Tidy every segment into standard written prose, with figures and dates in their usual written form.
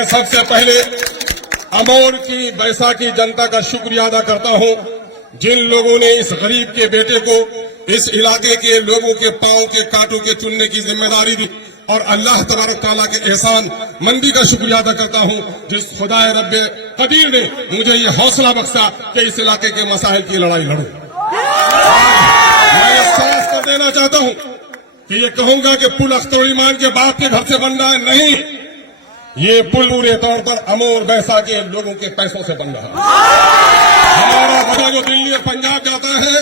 मैं सबसे पहले अमोर की बैसाखी जनता का शुक्रिया अदा करता हूं, जिन लोगों ने इस गरीब के बेटे को इस इलाके के लोगों के पांव के कांटों के चुनने की जिम्मेदारी दी, और अल्लाह तबारक ताला के एहसान मंदी का शुक्रिया अदा करता हूं, जिस खुदाए रब्बे कदीर ने मुझे ये हौसला बख्शा कि इस इलाके के मसाइल की लड़ाई लड़ूं। मैं साफ कर देना चाहता हूं कि ये कहूंगा कि पुल अख्तर ईमान के बाप के घर से बन रहा है, नहीं, ये पुल पूरे तौर पर अमोर बैसा के लोगों के पैसों से बन रहा है। हमारा बच्चा जो दिल्ली और पंजाब जाता है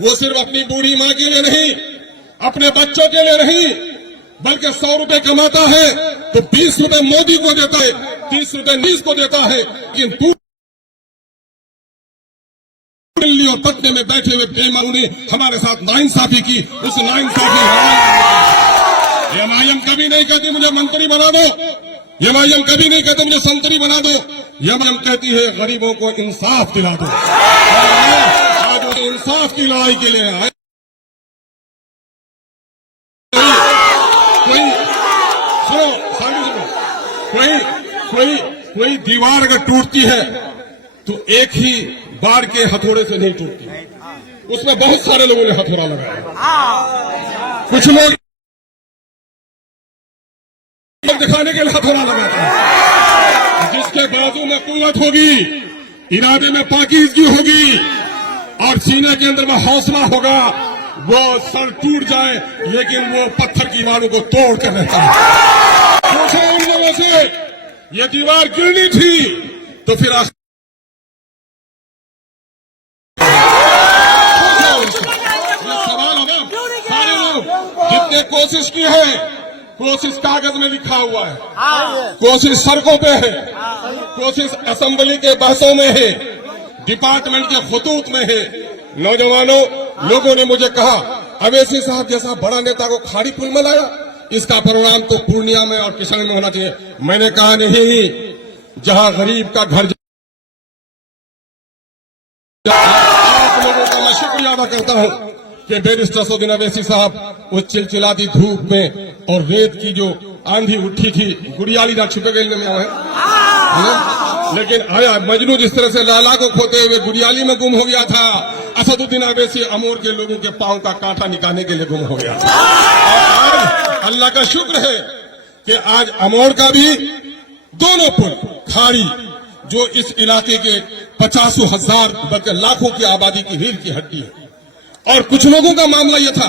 वो सिर्फ अपनी बूढ़ी मां के लिए नहीं, अपने बच्चों के लिए नहीं, बल्कि 100 रुपए कमाता है तो 20 रुपए मोदी को देता है, 30 रुपए नीस को देता है, लेकिन दिल्ली और पटने में बैठे हुए बेईमानों ने हमारे साथ नाइंसाफी की। उस नाइंसाफी एमआईएम कभी नहीं कहती मुझे मंत्री बना दो, एमआईएम कभी नहीं कहते मुझे संतरी बना दो, एमआईएम कहती है गरीबों को इंसाफ दिला दो। आज वो इंसाफ की लड़ाई के लिए आए। कोई दीवार अगर टूटती है तो एक ही बार के हथौड़े से नहीं टूटती, उसमें बहुत सारे लोगों ने हथौड़ा लगाया। कुछ लोग दिखाने के लिए हथौड़ा लगाता है, जिसके बाजू में कुव्वत होगी, इरादे में पाकीज़गी होगी और सीने के अंदर में हौसला होगा, वो सर टूट जाए लेकिन वो पत्थर की दीवारों को तोड़ कर रहता है। पूछो उन लोगों से, ये दीवार गिरनी थी तो फिर सवाल होगा, सारे लोग जितने कोशिश की है, कोशिश कागज में लिखा हुआ है, कोशिश सड़कों पे है, कोशिश असेंबली के बहसों में है, डिपार्टमेंट के खतूत में है। नौजवानों, लोगों ने मुझे कहा अवैसी साहब जैसा बड़ा नेता को खाड़ी पुल में लाया, इसका प्रोग्राम तो पूर्णिया में और किशनगंज में होना चाहिए। मैंने कहा नहीं, जहां गरीब का घर। आप लोगों का मैं शुक्रिया अदा करता हूं कि बैरिस्टर सऊदीन अवैसी साहब उस चिलचिलाती धूप में और रेत की जो आंधी उठी थी, गुड़ियाली ना छुपे गए में है, लेकिन आया मजनू जिस तरह से लाला को खोते हुए गुड़ियाली में गुम हो गया था, असदुद्दीन अवैसी अमोर के लोगों के पांव का कांटा निकालने के लिए गुम हो गया था। और अल्लाह का शुक्र है कि आज अमोर का भी दोनों पुल खाड़ी जो इस इलाके के 50,000 बल्कि लाखों की आबादी की रीढ़ की हड्डी है। और कुछ लोगों का मामला यह था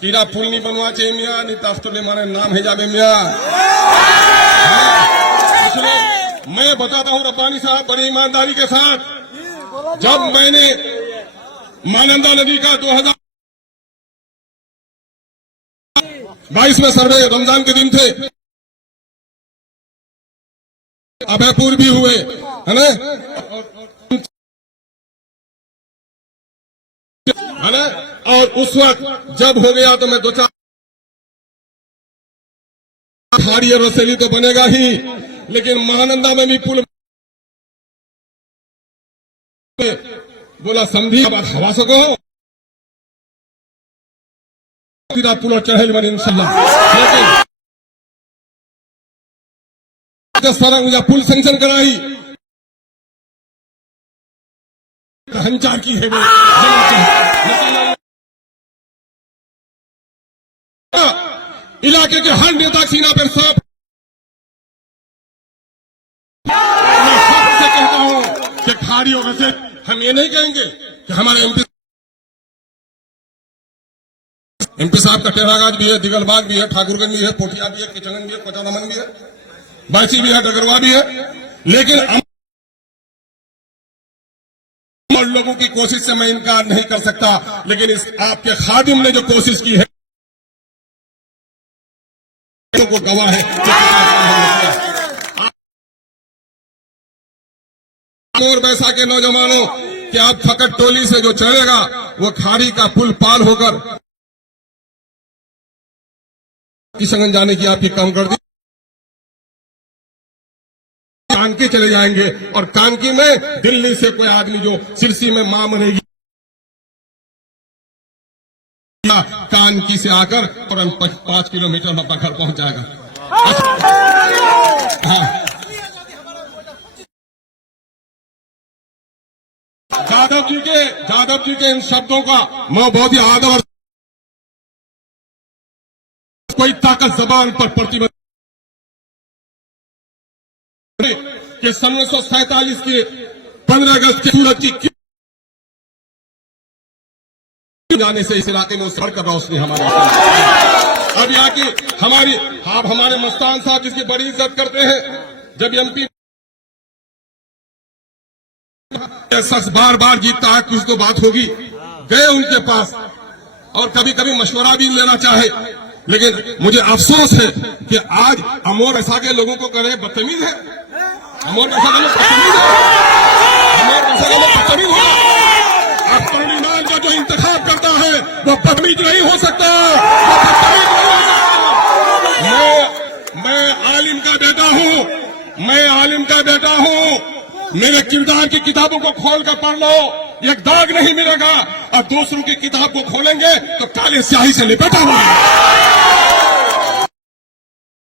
तेरा पुल नहीं बनवा चाहिए मियाँ, नहीं ताफ्तुल मारे नाम है जावे मियाँ। मैं बताता हूँ रब्बानी साहब बड़ी ईमानदारी के साथ, जब मैंने मानंदा नदी का 2022 में सर्वे, रमजान के दिन थे, अभयपुर भी हुए, है ना, और उस वक्त जब हो गया तो मैं 2-4 खाड़ी और रसेली तो बनेगा ही, लेकिन महानंदा में भी पुल बोला समझी अब हवा सको पुल और चढ़ेल बने इंशाल्लाह। लेकिन पुल सेंक्शन कराई हंचार की है इलाके के हर नेता सीना पर साफ से कहता हूं कि खाड़ियों में से हम ये नहीं कहेंगे कि हमारे एमपी साहब का टेरागाज भी है, दिगलबाग भी है, ठाकुरगंज भी है, पोठिया भी है, किशनगंज भी है, कोचानमन भी है, बासी भी है, डगरवा भी है, लेकिन और लोगों की कोशिश से मैं इनकार नहीं कर सकता। लेकिन इस आपके खादिम ने जो कोशिश की है को गवाह है। और वैसा के नौजवानों कि आप फकट टोली से जो चलेगा वो खाड़ी का पुल पार होकर किशनगंज जाने की आपकी काम कर दी, कानकी चले जाएंगे और कानकी में दिल्ली से कोई आदमी जो सिरसी में मां बनेगी कानकी से आकर तुरंत 5 किलोमीटर में अपना घर पहुंच जाएगा। हाँ, जादव जी के इन शब्दों का मैं बहुत ही आदर और कोई ताकत जबान पर प्रतिबद्ध कि 1947 के 15 अगस्त के सूरज की जाने से इस इलाके में सड़ कर रोशनी हमारे अब यहाँ की हमारे मस्तान साहब जिसकी बड़ी इज्जत करते हैं, जब एमपी शख्स बार बार जीतता है, कुछ तो बात होगी, गए उनके पास और कभी कभी मशवरा भी लेना चाहे, लेकिन मुझे अफसोस है कि आज अमोर ऐसा के लोगों को करे बदतमीज है। अमोर ऐसा के लोग बदतमीज है, अमोर ऐसा के लोग बदतमीज होगा। अख्तर ईमान का जो इंतखाब करता है वो बदतमीज नहीं हो सकता, वो बदतमीज नहीं हो सकता। मैं आलिम का बेटा हूँ, मैं आलिम का बेटा हूँ। मेरे किरदार की किताबों को खोल कर पढ़ लो, एक दाग नहीं मिलेगा, और दूसरों की किताब को खोलेंगे तो काले स्याही से लिपटा हुआ है।